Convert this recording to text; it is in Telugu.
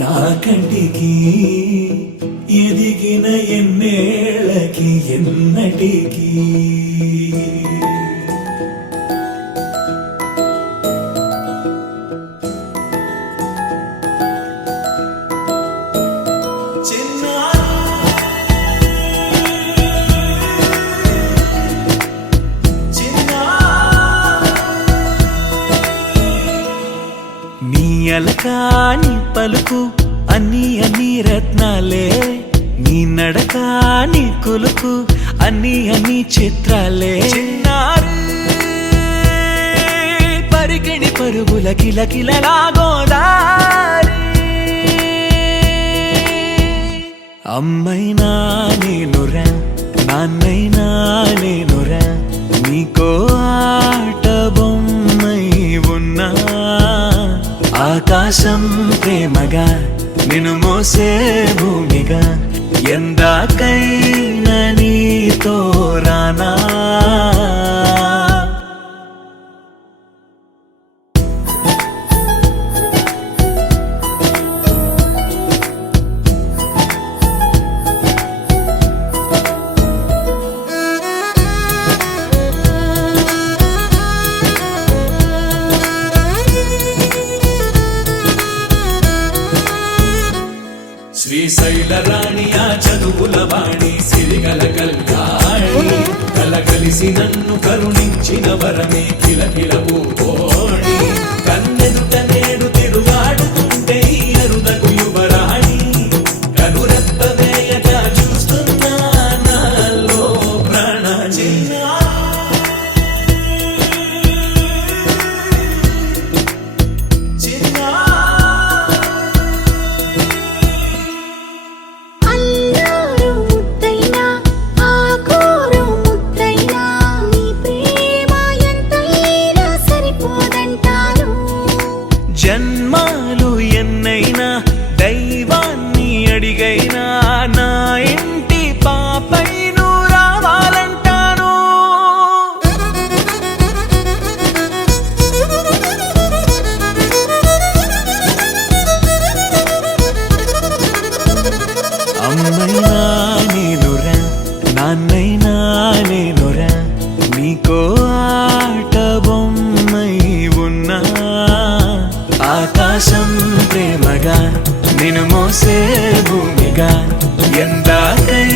నా కంటికి ఎదిగిన ఎన్నేళ్ళకి ఎన్నటికి అలకాని పలుకు అన్ని అన్ని రత్నాలే నీ నడక నీ కులుకు అన్ని అన్ని చిత్రాలే చిన్నారు పరికిణి పరుగుల కిలకిలలా గోదారి అమ్మైనా నేనురా నాన్నైనా నేనురా నీకో ఆట బొమ్మై ఉన్నా ఆకాశం ప్రేమగా నిన్ను మోసే భూమిగా ఎందాకైనా నీతో రానా శ్రీశైల రాణి ఆ చదువుల వాణి సిరిగల కళ్యాణి కలగలిసి నన్ను కరుణించిన వరమే కిలకిల పూకోణి కన్నెదుట నేడు తిరుగాడుతుంటే అరుదకు యువరాణి కనురెప్ప వేయక చూస్తున్నా నాలో ప్రాణ జన్మాలు ఎన్నైనా దైవాన్ని అడిగైనా నా ఇంటి పాపై నువ్వు రావాలంటాను అమ్మైనా నేనురా నాన్నైనా నేనురా నీకో ఆట బొమ్మై ఉన్నా ఆకాశం ప్రేమగా నిన్ను మోసే భూమిగా ఎందాకై